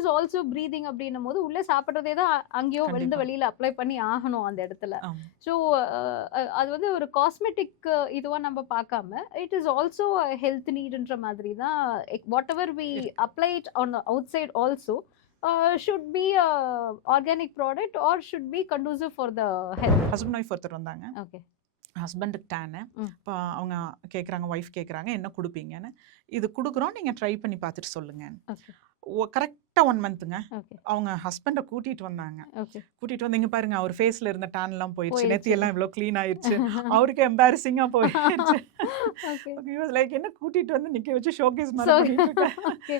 Is also breathing அப்படின்னும் போது உள்ள சாப்பிட்றதே தான் அங்கேயோ வந்து கண்டிப்பா. வெளியில அப்ளை பண்ணி ஆகணும் அந்த இடத்துல. ஆமா. ஸோ அது வந்து ஒரு காஸ்மெட்டிக் இதுவா நம்ம பார்க்காம, இட் இஸ் ஆல்சோ ஹெல்த் நீடுன்ற மாதிரி தான் வாட் எவர் வி இருக்கு. Apply it on outside also should be organic product or should be conducive for the health. Husband wife ஒருத்தர் வந்தாங்க. ஓகே. ஹஸ்பண்டுக்கு டேனு. ம். இப்போ அவங்க கேட்குறாங்க, ஒய்ஃப் கேட்குறாங்க, என்ன குடுப்பீங்கன்னு. இது குடுக்குறோம், நீங்க ட்ரை பண்ணி பார்த்துட்டு சொல்லுங்கன்னு. ஓகே. கரெக்ட்டா 1 மந்த்துங்க. ஓகே. அவங்க ஹஸ்பண்ட கூட்டிட்டு வந்தாங்க. ஓகே. கூட்டிட்டு வந்து, இங்க பாருங்க அவர் ஃபேஸ்ல இருந்த டேன்லாம் போயிருச்சு. போயிருச்சு. நெத்தியெல்லாம் இவ்ளோ கிளீன் ஆயிருச்சு. அவருக்கு எம்பாரஸிங்கா போயிருச்சு. ஓகே. ஹி வாஸ் லைக், என்ன கூட்டிட்டு வந்து நிக்க வச்சு ஷோகேஸ் So மாரி பண்ணிட்டு இருக்க. Okay.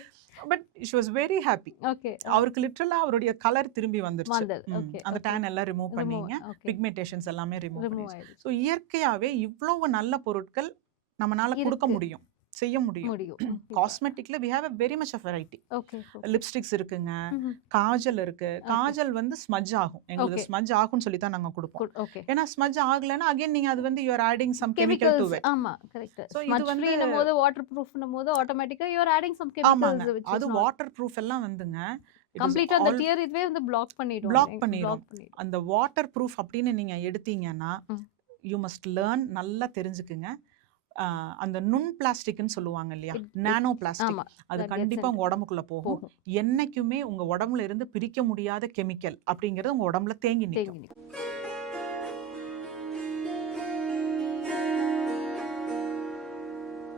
But she was very happy. Okay. அவருக்கு லிட்டரலா அவருடைய கலர் திரும்பி வந்துருச்சு. வந்தது. ஓகே. அந்த டேன் எல்லாம் ரிமூவ் ரிமூவ். பண்ணீங்க. ஓகே. பிக்மெண்டேஷன்ஸ் எல்லாமே ரிமூவ் ரிமூவ் பண்ணிருச்சு. ஆயிடுச்சு. ஸோ இயற்கையாவே இவ்வளவு நல்ல பொருட்கள் நம்மனால குடுக்க இருக்கு. முடியும், செய்ய முடியும். முடியும். காஸ்மெட்டிக்ல we have a very much of variety. Okay. Lipsticks இருக்குங்க, ம்ஹ்ம். காஜல் இருக்கு. காஜல் வந்து ஸ்மட்ஜ் ஆகும். எங்களுக்கு Okay. ஸ்மட்ஜ் ஆகும்னு சொல்லி தான் நாங்க குடுப்போம். குட். ஓகே. ஏன்னா ஸ்மட்ஜ் ஆகலைன்னா அகைன் நீங்க அது வந்து you are adding some chemical to chemicals. It. ஆமா. கரெக்ட். ஸோ இது ஸ்மட்ச் வந்து ஃப்ரீன்னும்போது, வாட்டர் ப்ரூஃப்னும்போது ஆட்டோமேட்டிக்கா யூ ஆர் ஆடிங் சம் ஆமாங்க. கெமிக்கல்ஸ் விச் அது இஸ் நாட் வாட்டர் ப்ரூஃப் எல்லாம் வந்துங்க. இட் இஸ் கம்ப்ளீட்டா அந்த ஆல் டியர் இதுவே வந்து பிளாக் பண்ணிடும். பிளாக் பண்ணிரும். பிளாக் பண்ணிடும். அந்த வாட்டர் ப்ரூஃப் அப்படின்னு நீங்க எடுத்தீங்கன்னா, ம். யூ மஸ்ட் லேர்ன், நல்லா தெரிஞ்சுக்குங்க. அந்த நுண் பிளாஸ்டிக்னு சொல்லுவாங்க இல்லையா? It- nano plastic. ஆமா. அது That gets கண்டிப்பா into உங்க உடம்புக்குள்ள போகும். போகும். என்னைக்குமே உங்க உடம்புல இருந்து பிரிக்க முடியாத கெமிக்கல் அப்படிங்கிறது உங்க உடம்புல தேங்கி நிக்கும். தேங்கி நிக்கும்.